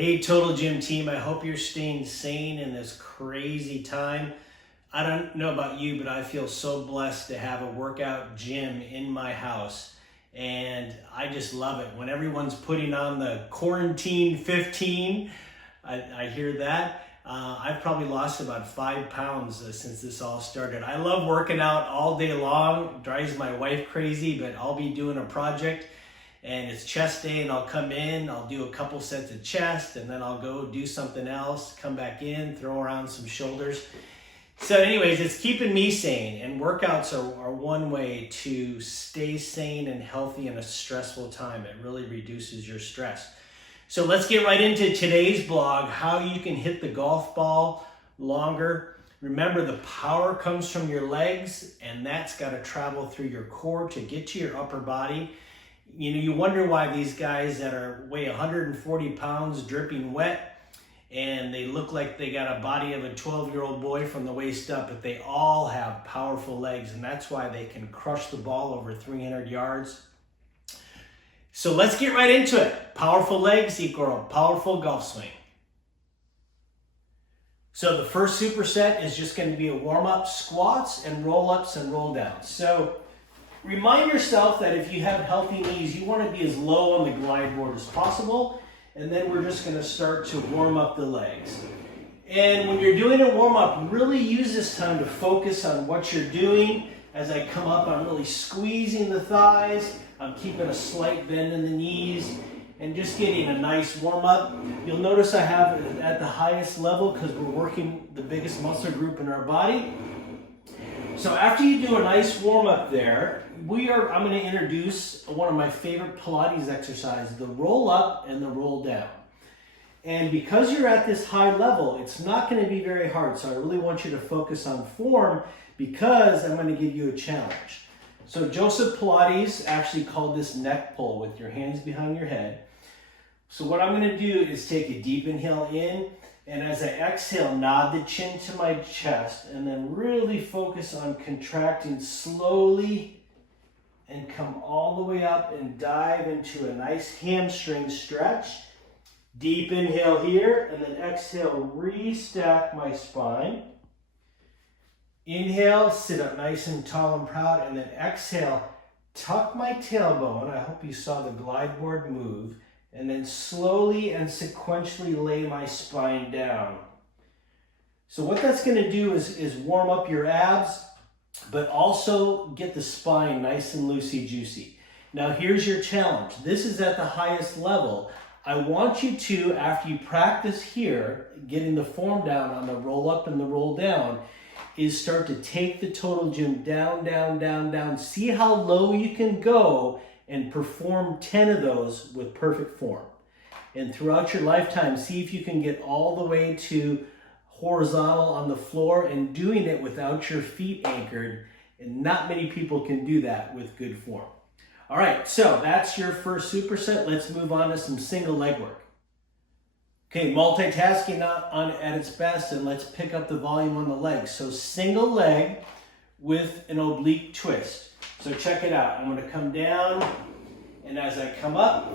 Hey, Total Gym team, I hope you're staying sane in this crazy time. I don't know about you, but I feel so blessed to have a workout gym in my house. And I just love it. When everyone's putting on the quarantine 15, I hear that. I've probably lost about 5 pounds since this all started. I love working out all day long. It drives my wife crazy, but I'll be doing a project and it's chest day and I'll come in, I'll do a couple sets of chest and then I'll go do something else, come back in, throw around some shoulders. So anyways, it's keeping me sane, and workouts are one way to stay sane and healthy in a stressful time. It really reduces your stress. So let's get right into today's blog, how you can hit the golf ball longer. Remember, the power comes from your legs, and that's got to travel through your core to get to your upper body. You know, you wonder why these guys that weigh 140 pounds dripping wet and they look like they got a body of a 12-year-old boy from the waist up, but they all have powerful legs, and that's why they can crush the ball over 300 yards. So let's get right into it. Powerful legs equal a powerful golf swing. So the first superset is just going to be a warm-up, squats and roll-ups and roll-downs. So remind yourself that if you have healthy knees, you want to be as low on the glide board as possible, and then we're just going to start to warm up the legs. And when you're doing a warm-up, really use this time to focus on what you're doing. As I come up, I'm really squeezing the thighs, I'm keeping a slight bend in the knees, and just getting a nice warm-up. You'll notice I have it at the highest level because we're working the biggest muscle group in our body. So after you do a nice warm-up there, I'm going to introduce one of my favorite Pilates exercises, the roll up and the roll down. And because you're at this high level, it's not going to be very hard. So I really want you to focus on form because I'm going to give you a challenge. So Joseph Pilates actually called this neck pull with your hands behind your head. So what I'm going to do is take a deep inhale in, and as I exhale, nod the chin to my chest, and then really focus on contracting slowly and come all the way up and dive into a nice hamstring stretch. Deep inhale here, and then exhale, restack my spine. Inhale, sit up nice and tall and proud, and then exhale, tuck my tailbone. I hope you saw the glide board move. And then slowly and sequentially lay my spine down. So what that's going to do is warm up your abs, but also get the spine nice and loosey-juicy. Now here's your challenge. This is at the highest level. I want you to, after you practice here, getting the form down on the roll up and the roll down, is start to take the Total Gym down, down, down, down. See how low you can go and perform 10 of those with perfect form. And throughout your lifetime, see if you can get all the way to horizontal on the floor and doing it without your feet anchored. And not many people can do that with good form. All right, so that's your first superset. Let's move on to some single leg work. Okay, multitasking at its best, and let's pick up the volume on the legs. So single leg with an oblique twist. So check it out. I'm going to come down, and as I come up,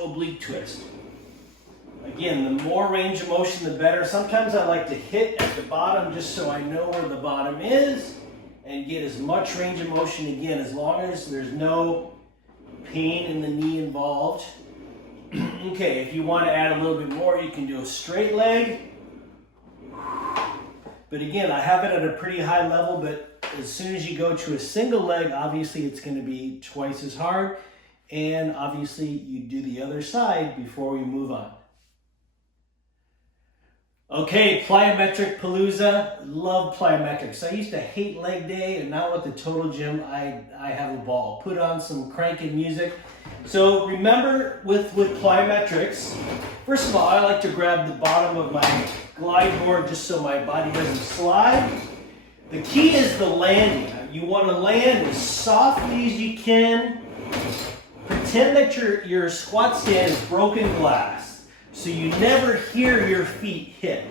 oblique twist. Again, the more range of motion, the better. Sometimes I like to hit at the bottom just so I know where the bottom is and get as much range of motion again, as long as there's no pain in the knee involved. Okay, if you want to add a little bit more, you can do a straight leg. But again, I have it at a pretty high level, but as soon as you go to a single leg, obviously it's going to be twice as hard. And obviously you do the other side before we move on. Okay, plyometric palooza. Love plyometrics. I used to hate leg day, and now at the Total Gym, I have a ball. Put on some cranking music. So remember with plyometrics, first of all, I like to grab the bottom of my glide board just so my body doesn't slide. The key is the landing. You want to land as softly as you can. Pretend that your squat stand is broken glass, so you never hear your feet hit.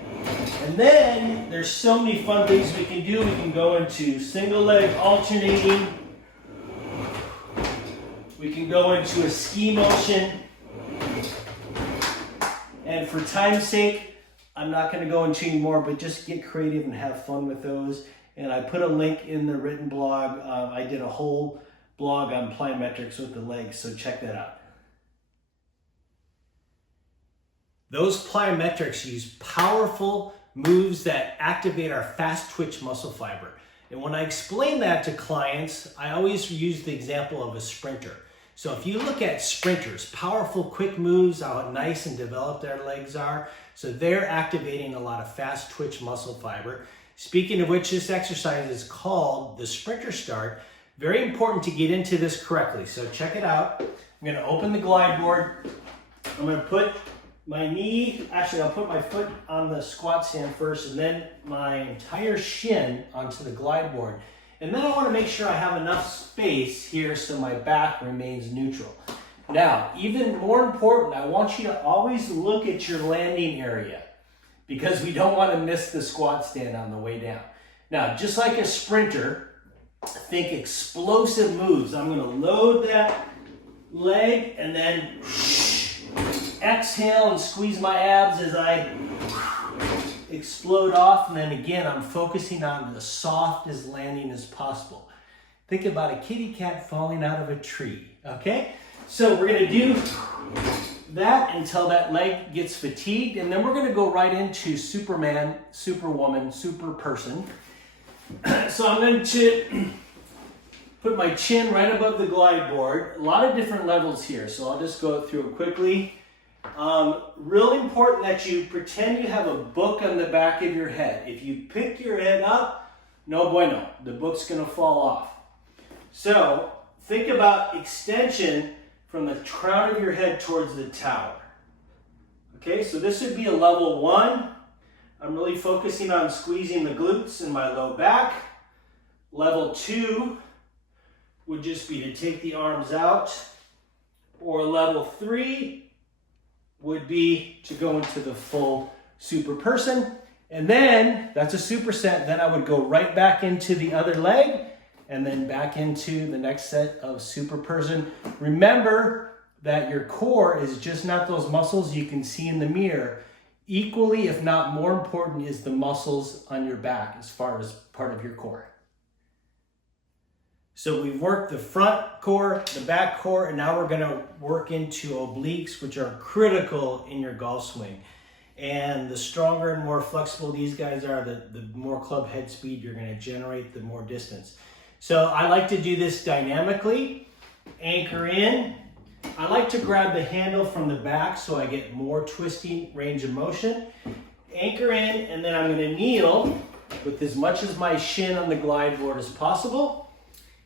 And then there's so many fun things we can do. We can go into single leg alternating. We can go into a ski motion. And for time's sake, I'm not going to go into any more, but just get creative and have fun with those. And I put a link in the written blog. I did a whole blog on plyometrics with the legs, so check that out. Those plyometrics use powerful moves that activate our fast twitch muscle fiber. And when I explain that to clients, I always use the example of a sprinter. So if you look at sprinters, powerful, quick moves, how nice and developed their legs are. So they're activating a lot of fast twitch muscle fiber. Speaking of which, this exercise is called the sprinter start. Very important to get into this correctly. So check it out. I'm gonna open the glide board. I'm gonna put my knee, actually I'll put my foot on the squat stand first and then my entire shin onto the glide board. And then I want to make sure I have enough space here so my back remains neutral. Now, even more important, I want you to always look at your landing area because we don't want to miss the squat stand on the way down. Now, just like a sprinter, think explosive moves. I'm going to load that leg and then exhale and squeeze my abs as I explode off, and then again I'm focusing on the softest landing as possible. Think about a kitty cat falling out of a tree, okay? So we're gonna do that until that leg gets fatigued, and then we're gonna go right into Superman, Superwoman, Super Person. So I'm going to put my chin right above the glide board. A lot of different levels here, so I'll just go through it quickly. Really important that you pretend you have a book on the back of your head. If you pick your head up, no bueno, the book's gonna fall off. So think about extension from the crown of your head towards the tower. Okay, so this would be a level 1. I'm really focusing on squeezing the glutes and my low back. Level 2 would just be to take the arms out, or level 3 would be to go into the full super person. And then that's a superset. Then I would go right back into the other leg and then back into the next set of super person. Remember that your core is just not those muscles you can see in the mirror. Equally, if not more important, is the muscles on your back as far as part of your core. So we've worked the front core, the back core, and now we're gonna work into obliques, which are critical in your golf swing. And the stronger and more flexible these guys are, the more club head speed you're gonna generate, the more distance. So I like to do this dynamically, anchor in. I like to grab the handle from the back so I get more twisting range of motion. Anchor in, and then I'm gonna kneel with as much as my shin on the glide board as possible.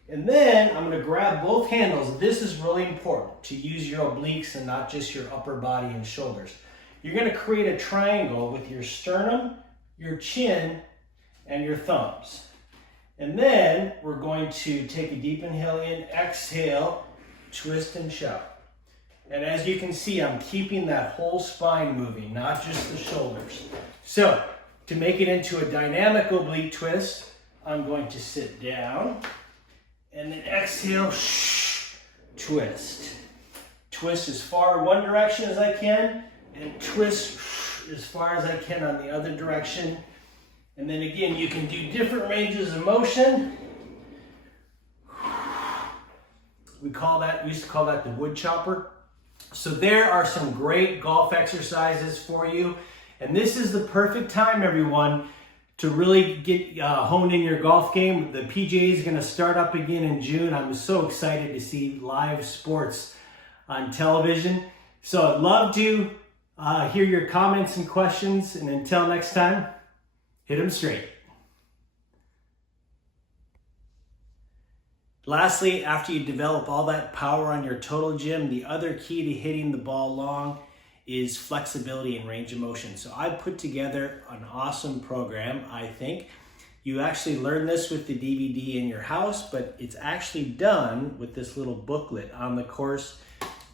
And then I'm going to grab both handles. This is really important to use your obliques and not just your upper body and shoulders. You're going to create a triangle with your sternum, your chin, and your thumbs. And then we're going to take a deep inhale in, exhale, twist and shout. And as you can see, I'm keeping that whole spine moving, not just the shoulders. So to make it into a dynamic oblique twist, I'm going to sit down. And then exhale, twist. Twist as far one direction as I can, and twist as far as I can on the other direction. And then again, you can do different ranges of motion. We used to call that the wood chopper. So there are some great golf exercises for you. And this is the perfect time, everyone, to really get honed in your golf game. The PGA is going to start up again in June. I'm so excited to see live sports on television. So I'd love to hear your comments and questions. And until next time, hit them straight. Lastly, after you develop all that power on your total gym, the other key to hitting the ball long is flexibility and range of motion. So I put together an awesome program, I think. You actually learn this with the DVD in your house, but it's actually done with this little booklet on the course.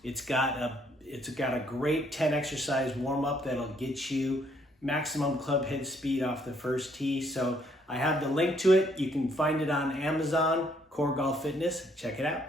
It's got a great 10 exercise warm-up that'll get you maximum club head speed off the first tee. So I have the link to it. You can find it on Amazon, Core Golf Fitness. Check it out.